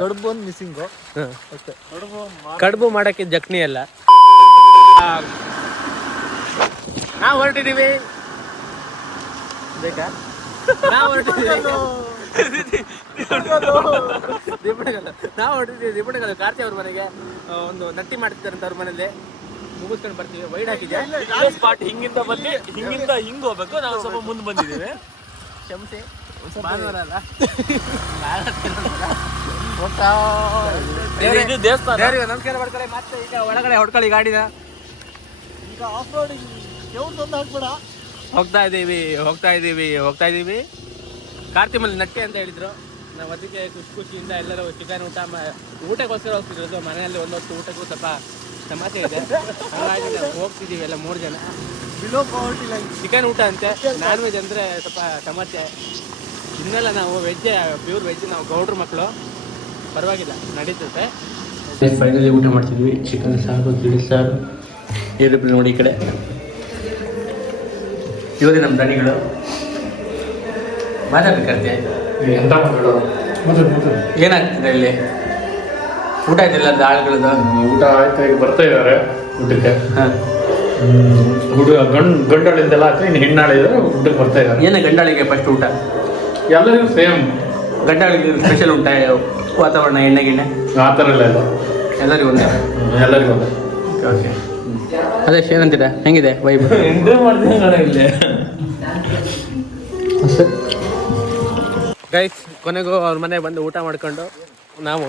ಕಡುಬು ಒಂದು ಮಿಸ್ಸಿಂಗು ಅಷ್ಟೇ. ಕಡುಬು ಮಾಡಕ್ಕೆ ಜಕ್ನಿ ಅಲ್ಲ. ನಾವು ಹೊರಟಿದ್ದೀವಿ. ಬೇಕಾ? ನಾವು ಹೊರಟಿದ್ದೀವಿ ದೀಪಣಗಲ್ಲ ಕಾರ್ತಿ ಅವ್ರ ಮನೆಗೆ. ಒಂದು ನಟ್ಟಿ ಮಾಡ್ತಿದ್ದಾರಂತ ಅವ್ರ ಮನೇಲಿ. ಮುಗಿಸ್ಕೊಂಡು ಬರ್ತೀವಿ. ವೈಡ್ ಹಾಕಿದ್ದೆ ಸ್ಪಾಟ್ ಹಿಂಗಿಂದ ಬಂದು ಹಿಂಗಿಂದ ಹಿಂಗ್ ಹೋಗ್ಬೇಕು. ನಾವು ಸ್ವಲ್ಪ ಮುಂದೆ ಬಂದಿದ್ದೀವಿ. ಕ್ಷಮಿಸಿ. ಭಾನುವಾರ ಅಲ್ಲ ದೇವಸ್ಥಾನ. ನಮಸ್ಕಾರ ಮಾಡ್ತಾರೆ. ಮತ್ತೆ ಈಗ ಒಳಗಡೆ ಹೊಡ್ಕೊಳ್ಳಿ ಗಾಡಿನ. ಈಗ ಆಫ್ ರೋಡಿಂಗ್ ಕೆವ್ರದೊಂದು ಹಾಕ್ಬೇಡ. ಹೋಗ್ತಾ ಇದ್ದೀವಿ. ಕಾರ್ತಿ ಮಲ್ಲಿ ನಟ್ಟಿ ಅಂತ ಹೇಳಿದ್ರು. ನಾವು ಅದಕ್ಕೆ ಖುಷಿಯಿಂದ ಎಲ್ಲರೂ ಚಿಕನ್ ಊಟಕ್ಕೋಸ್ಕರ ಹೋಗ್ತಿರೋದು. ಮನೆಯಲ್ಲಿ ಒಂದೊತ್ತು ಊಟಕ್ಕೂ ಸ್ವಲ್ಪ ಸಮಸ್ಯೆ ಇದೆ. ಹಾಗಾಗಿ ನಾವು ಹೋಗ್ತಿದ್ದೀವಿ ಎಲ್ಲ 3 ಜನ. ಬಿಲೋ ಪಾವರ್ಟಿ ಲೈನ್ ಚಿಕನ್ ಊಟ ಅಂತೆ. ನಾನ್ ವೆಜ್ ಅಂದರೆ ಸ್ವಲ್ಪ ಸಮಸ್ಯೆ. ಇನ್ನೆಲ್ಲ ನಾವು ವೆಜ್ಜೇ, ಪ್ಯೂರ್ ವೆಜ್. ನಾವು ಗೌಡ್ರ ಮಕ್ಕಳು, ಪರವಾಗಿಲ್ಲ ನಡೀತದೆ. ಫೈನಲಿ ಊಟ ಮಾಡ್ತಿದ್ವಿ. ಚಿಕನ್ ಸಾರು, ತಿಳಿ ಸಾರು. ಇರುತ್ತೆ ನೋಡಿ ಈ ಕಡೆ. ಇವರೇ ನಮ್ಮ ದಣಿಗಳು. ಮಾತಾಡ್ಬೇಕಂತೆ ಎಂತ ಏನಾಗ್ತಿದೆ ಇಲ್ಲಿ? ಊಟ ಆಯ್ತಿಲ್ಲ ಅದು ಆಳುಗಳದ್ದು? ಊಟ ಆಯ್ತು. ಈಗ ಬರ್ತಾ ಇದ್ದಾರೆ ಊಟಕ್ಕೆ. ಹಾಂ, ಗಂಡಾಳಿಂದೆಲ್ಲ ಹಾಕಿ ಇನ್ನು ಹೆಣ್ಣಾಳಿದ್ರೆ ಊಟಕ್ಕೆ ಬರ್ತಾ ಇದ್ದಾರೆ. ಏನು ಗಂಡಾಳಿಗೆ ಫಸ್ಟ್ ಊಟ? ಎಲ್ಲರಿಗೂ ಸೇಮ್. ಗಂಡಾಳಿಗೆ ಸ್ಪೆಷಲ್ ಊಟ? ವಾತಾವರಣ, ಎಣ್ಣೆ ಗಿಣ್ಣೆ ಆ ಥರ ಎಲ್ಲ ಇಲ್ಲ. ಎಲ್ಲರಿಗೂ ಒಂದೇ? ಎಲ್ಲರಿಗೂ ಒಂದೇ. ಓಕೆ. ಅದೇ ಏನಂತೀರ? ಹೆಂಗಿದೆ ವೈಬ್? ಎಂಜಾಯ್ ಮಾಡ್ತೀನಿ ಇಲ್ಲಿ. ಗೈಸ್, ಕೊನೆಗೂ ಅವ್ರ ಮನೆಗೆ ಬಂದು ಊಟ ಮಾಡ್ಕೊಂಡು ನಾವು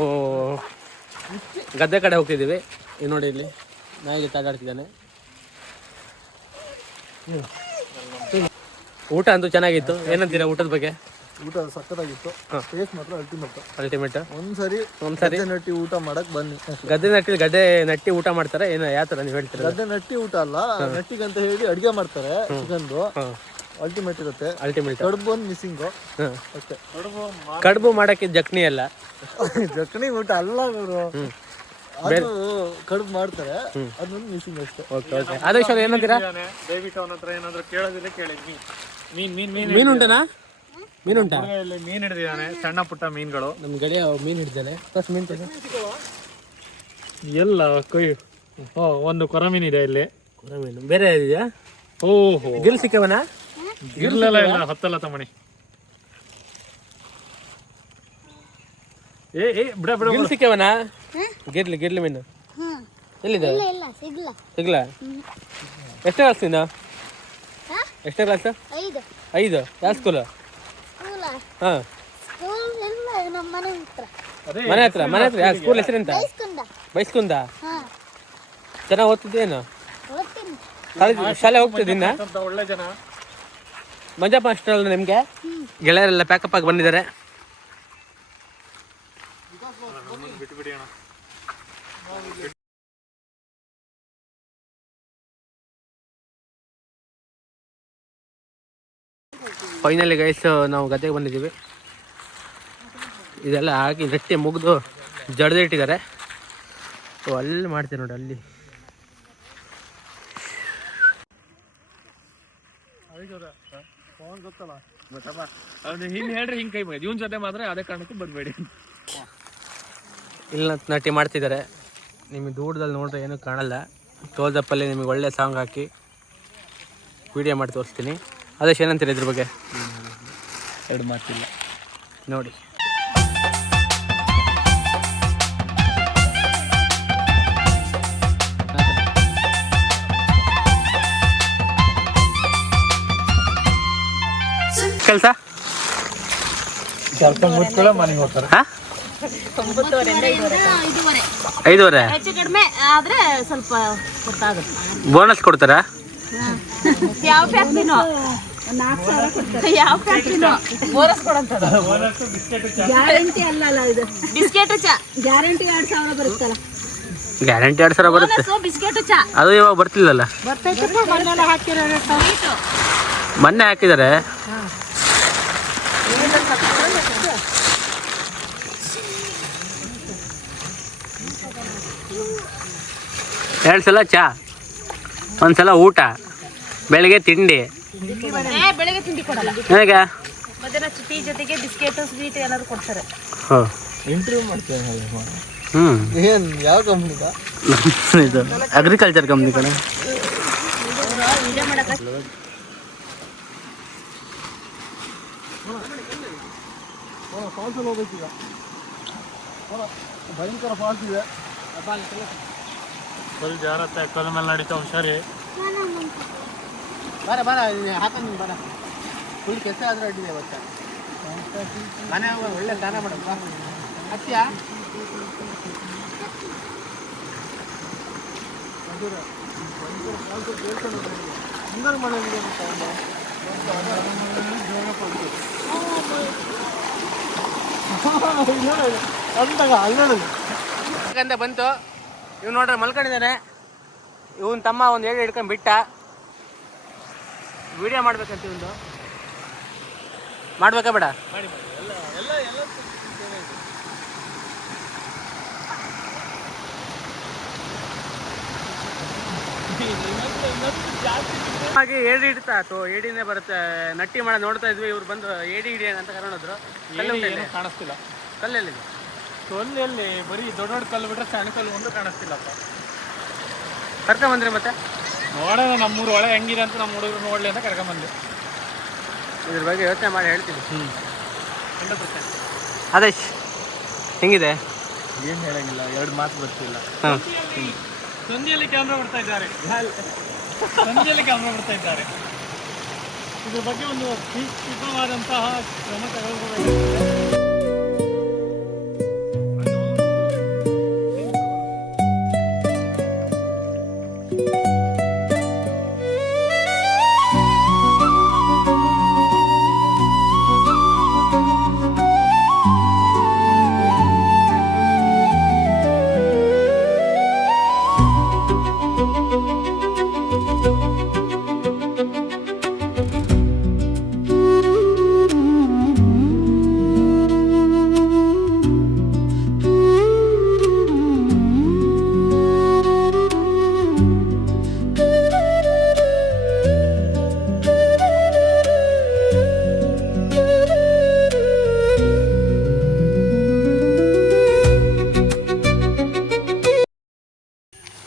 ಗದ್ದೆ ಕಡೆ ಹೋಗ್ತಿದ್ದೀವಿ. ಇದು ನೋಡಿ, ಇಲ್ಲಿ ನಾಯಿಗೆ ತಾಡಾಡ್ತಿದ್ದಾನೆ. ಊಟ ಅಂತೂ ಚೆನ್ನಾಗಿತ್ತು. ಏನಂತೀರಾ ಊಟದ ಬಗ್ಗೆ? ಊಟ ಸಕ್ಕತ್ತಾಗಿತ್ತು. ಟೇಸ್ಟ್ ಮಾತ್ರ ಅಲ್ಟಿಮೇಟ್. ಒಂದ್ಸರಿ ನಟ್ಟಿ ಊಟ ಮಾಡಕ್ ಬನ್ನಿ. ಗದ್ದೆ ನಟ್ಟಿ ಊಟ ಮಾಡ್ತಾರೆ. ಏನು ಯಾವ ಥರ ನೀವು ಹೇಳ್ತೀರಾ? ಗದ್ದೆ ನಟ್ಟಿ ಊಟ ಅಲ್ಲ, ನಟ್ಟಿಗಂತ ಹೇಳಿ ಅಡಿಗೆ ಮಾಡ್ತಾರೆ. ಚಿಕನ್ದು ಅಲ್ಟಿಮೇಟ್ ಇರುತ್ತೆ. ಕಡುಬು ಒಂದು ಮಿಸ್ಸಿಂಗು ಅಷ್ಟೇ. ಕಡುಬು ಮಾಡಕ್ಕೆ ಜಕ್ನಿ ಅಲ್ಲ. ಜಕ್ನಿ ಊಟ ಅಲ್ಲ ಅವರು. ಅದು ಕಡುಬು ಮಾಡ್ತಾರೆ, ಅದೊಂದು ಮಿಸ್ಸಿಂಗ್ ಅಷ್ಟೇ. ಓಕೆ. ಆದೇಶ್ವರ ಏನಂತೀರಾ? ದಯವಿಟ್ಟು ಅವನ ಹತ್ರ ಏನಾದ್ರು ಕೇಳೋದಿಲ್ಲ ಕೇಳಿ. ಮೀನುಂಟನಾ? ಮೀನುಂಟಾ? ಮೀನು ಹಿಡಿದಿದ್ದಾನೆ, ಸಣ್ಣ ಪುಟ್ಟ ಮೀನುಗಳು. ನಮ್ಮ ಗೆಳೆಯ ಮೀನು ಹಿಡಿದಾನೆ. ಫಸ್ಟ್ ಮೀನು ಎಲ್ಲ ಕೊಯ್. ಒಂದು ಕೊರ ಮೀನಿದೆ ಇಲ್ಲಿ. ಕೊರ ಮೀನು ಬೇರೆ ಇದೆಯಾ? ಓಹೋ, ಗಿಲ್ ಸಿಕ್ಕವನ? ಗಿರ್ಲೆಲ್ಲ ಇಲ್ಲ, ಹೊತ್ತಲ್ಲ ತಮ್ಮಣಿ. ಬಿಡ ಗಿಲ್ ಸಿಕ್ಕವನ? ಗಿರ್ಲಿ ಮೀನು ಎಲ್ಲಿದೆ? ಸಿಗ್ಲಾ? ಎಷ್ಟನೇ ಕ್ಲಾಸ್ ನೀನು? ಎಷ್ಟನೇ ಕ್ಲಾಸ್? 5. ಯಾವ ಸ್ಕೂಲ್? ಹಾಂ, ಮನೆ ಹತ್ರ. ಯಾವ ಸ್ಕೂಲ್ ಹೆಸರೆಂತ? ಬೈಸ್ಕುಂದ. ಚೆನ್ನಾಗಿ ಓದ್ತಿದ್ದೇನು? ಶಾಲೆ ಹೋಗ್ತಿದ್ದೀನ? ಒಳ್ಳೆ ಜನ. ಮಂಜಪ್ಪ ಅಷ್ಟಲ್ಲ ನಿಮಗೆ? ಗೆಳೆಯರೆಲ್ಲ ಪ್ಯಾಕಪ್ ಆಗಿ ಬಂದಿದ್ದಾರೆ. ಫೈನಲಿ ಗೈಸ್, ನಾವು ಗದ್ದೆಗೆ ಬಂದಿದ್ದೀವಿ. ಇದೆಲ್ಲ ಹಾಕಿ ಗಟ್ಟಿ ಮುಗಿದು ಜಡ್ದಿಟ್ಟಿದ್ದಾರೆ. ಅಲ್ಲಿ ಮಾಡ್ತೀವಿ ನೋಡಿ, ಅಲ್ಲಿ ಹಿಂಗೆ ಹೇಳ್ರಿ, ಹಿಂಗೆ ಕೈ ಮಾಡಿ ಇವನ್ ಜೊತೆ ಮಾತ್ರ ಅದೇ ಕಾರಣಕ್ಕೂ ಬರಬೇಡಿ. ಇಲ್ಲ ನಟಿ ಮಾಡ್ತಿದ್ದಾರೆ. ನಿಮಗೆ ದೂರದಲ್ಲಿ ನೋಡ್ರೆ ಏನೂ ಕಾಣಲ್ಲ. ಕ್ಲೋಸಪ್ಪಲ್ಲಿ ನಿಮಗೆ ಒಳ್ಳೆ ಸಾಂಗ್ ಹಾಕಿ ವಿಡಿಯೋ ಮಾಡಿ ತೋರಿಸ್ತೀನಿ. ಆದೇಶ್ ಏನಂತೀರ ಇದ್ರ ಬಗ್ಗೆ? 2 ಮಾತಿಲ್ಲ ನೋಡಿ. ಕೆಲಸ ಮುಟ್ಕೊಳ್ಳೋ ಮನೆಗೆ ಹೋಗ್ತಾರೆ. 5:30 ಬೋನಸ್ ಕೊಡ್ತಾರಾ? ಯಾವ ಫ್ಯಾಕ್ಟ್ರಿನೋ 4,000 ಕೊಡ್ತಾರೆ. ಯಾವ ಫ್ಯಾಕ್ಟ್ರಿನೋ ಬೋನಸ್ ಕೊಡಂತದ? ಗ್ಯಾರಂಟಿ ಅಲ್ಲ ಇದು. ಬಿಸ್ಕೆಟ್ ಚಾ ಗ್ಯಾರಂಟಿ 2,000 ಬರುತ್ತಲ್ಲ. ಗ್ಯಾರಂಟಿ 2,000 ಬರುತ್ತೆ. ಬಿಸ್ಕೆಟ್ ಚಾ ಅದು ಇವಾಗ ಬರ್ತಿಲ್ಲಲ್ಲ. ಬರ್ತೈತಪ್ಪ. ಮೊನ್ನೆ ಹಾಕಿದ್ದಾರೆ. ಎರಡು ಸಲ ಚಾ, ಒಂದ್ಸಲ ಊಟ, ಬೆಳಗ್ಗೆ ತಿಂಡಿ. ಬೆಳಗ್ಗೆ ತಿಂಡಿ ಕೊಡಲ್ಲ ನನಗೆ ಮಧ್ಯಾಹ್ನ ಟೀ ಜೊತೆಗೆ ಬಿಸ್ಕೆಟ್ ಸ್ವೀಟ್ ಏನಾದ್ರು ಕೊಡ್ತಾರೆ. ಇಂಟರ್ವ್ಯೂ ಮಾಡ್ತೇನೆ. ಹ್ಞೂ ಏನು ಯಾವ ಕಂಪ್ನಿದ? ಇದು ಅಗ್ರಿಕಲ್ಚರ್ ಕಂಪ್ನಿ ಕಡೆ. ಫಾಲ್ಸಲ್ಲಿ ಹೋಗ್ಬೇಕೀಗ. ಭಯಂಕರ ಫಾಲ್ಸ್ ಇದೆ. ಫುಲ್ ಜಾರತ್ತೆ, ಕಲ್ ಮೇಲೆ ನಡೀತಾ ಹುಷಾರಿ. ಬರ ಬರ ಹಾಕೊಂಡು ಬರ. ಫುಲ್ ಕೆಸ ಆದ್ರೆ ಅಡ್ಡಿದೆ ಇವತ್ತು. ಮನೆ ಒಳ್ಳೆ ದಾನ ಮಾಡೋದು ಹತ್ತಿಯಾ. ಹಿಂಗಾರು ಮನೆ ಯಾಕಂತ ಬಂತು. ಇವ್ ನೋಡ್ರೆ ಮಲ್ಕೊಂಡಿದ್ದಾನೆ. ಇವನ್ ತಮ್ಮ ಒಂದು ಏಡಿ ಹಿಡ್ಕೊಂಡು ಬಿಟ್ಟ. ವಿಡಿಯೋ ಮಾಡ್ಬೇಕಂತ ಒಂದು ಮಾಡ್ಬೇಕಾ ಬೇಡ? ಹಾಗೆ ಏಡಿ ಹಿಡ್ತಾ ಆತು. ಏಡಿನೇ ಬರುತ್ತೆ. ನಟ್ಟಿ ಮಾಡ ನೋಡ್ತಾ ಇದ್ವಿ. ಇವ್ರು ಬಂದು ಏಡಿ ಹಿಡಿ ಅಂತ ಕರ್ಕೊಂಡ್ರು. ಕಾಣಿಸ್ತಿಲ್ಲ. ಕಲ್ಲೆಲ್ಲಿದೆ? ಕಲ್ಲಲ್ಲಿ ಬರೀ ದೊಡ್ಡ ದೊಡ್ಡ ಕಲ್ಲು ಬಿಟ್ರೆ ಸಣ್ಣ ಕಲ್ಲು ಒಂದು ಕಾಣಿಸ್ತಿಲ್ಲಪ್ಪ. ಕರ್ಕೊಂಬಂದ್ರಿ ಮತ್ತೆ ನೋಡೋಣ ನಮ್ಮೂರು ಒಳಗೆ ಹೆಂಗಿದೆ ಅಂತ ನಮ್ಮ ಹುಡುಗರು ನೋಡ್ಲಿ ಅಂತ ಕರ್ಕೊಂಬಂದೆ. ಇದ್ರ ಬಗ್ಗೆ ಯೋಚನೆ ಮಾಡಿ ಹೇಳ್ತೀನಿ. 100%. ಆದೇಶ್ ಹೆಂಗಿದೆ? ಏನು ಹೇಳಂಗಿಲ್ಲ, ಎರಡು ಮಾತು ಬರ್ತಿಲ್ಲ. ಹಾಂ, ಸಂಜೆಯಲ್ಲಿ ಕ್ಯಾಮ್ರಾ ಬರ್ತಾ ಇದ್ದಾರೆ. ಸಂಜೆಯಲ್ಲಿ ಕ್ಯಾಮ್ರಾ ಬರ್ತಾ ಇದ್ದಾರೆ. ಇದ್ರ ಬಗ್ಗೆ ಒಂದು ಸೂಕ್ಷ್ಮವಾದಂತಹ ಕ್ರಮ ತಗೊಳ್ಬೇಕು.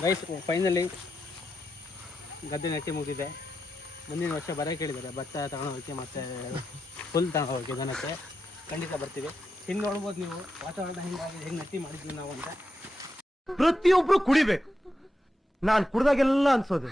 ಗೈಸ್ ಫೈನಲಿ ಗದ್ದೆ ನೆಟ್ಟಿ ಮುಗಿದಿದೆ. ಮುಂದಿನ ವರ್ಷ ಬರ ಕೇಳಿದ್ದಾರೆ ಭತ್ತ ತಗೊಂಡೋಗಕ್ಕೆ, ಮತ್ತು ಫುಲ್ ತಗೊಂಡೋಗಕ್ಕೆ ದನಕ್ಕೆ. ಖಂಡಿತ ಬರ್ತೀವಿ. ಹಿಂಗೆ ನೋಡ್ಬೋದು ನೀವು ವಾತಾವರಣ ಹೆಂಗಾಗಿದೆ, ಹೆಂಗೆ ನೆಟ್ಟಿ ಮಾಡಿದ್ವಿ ನಾವು ಅಂತ. ಪ್ರತಿಯೊಬ್ರು ಕುಡಿಬೇಕು. ನಾನು ಕುಡ್ದಾಗೆಲ್ಲ ಅನ್ಸೋದು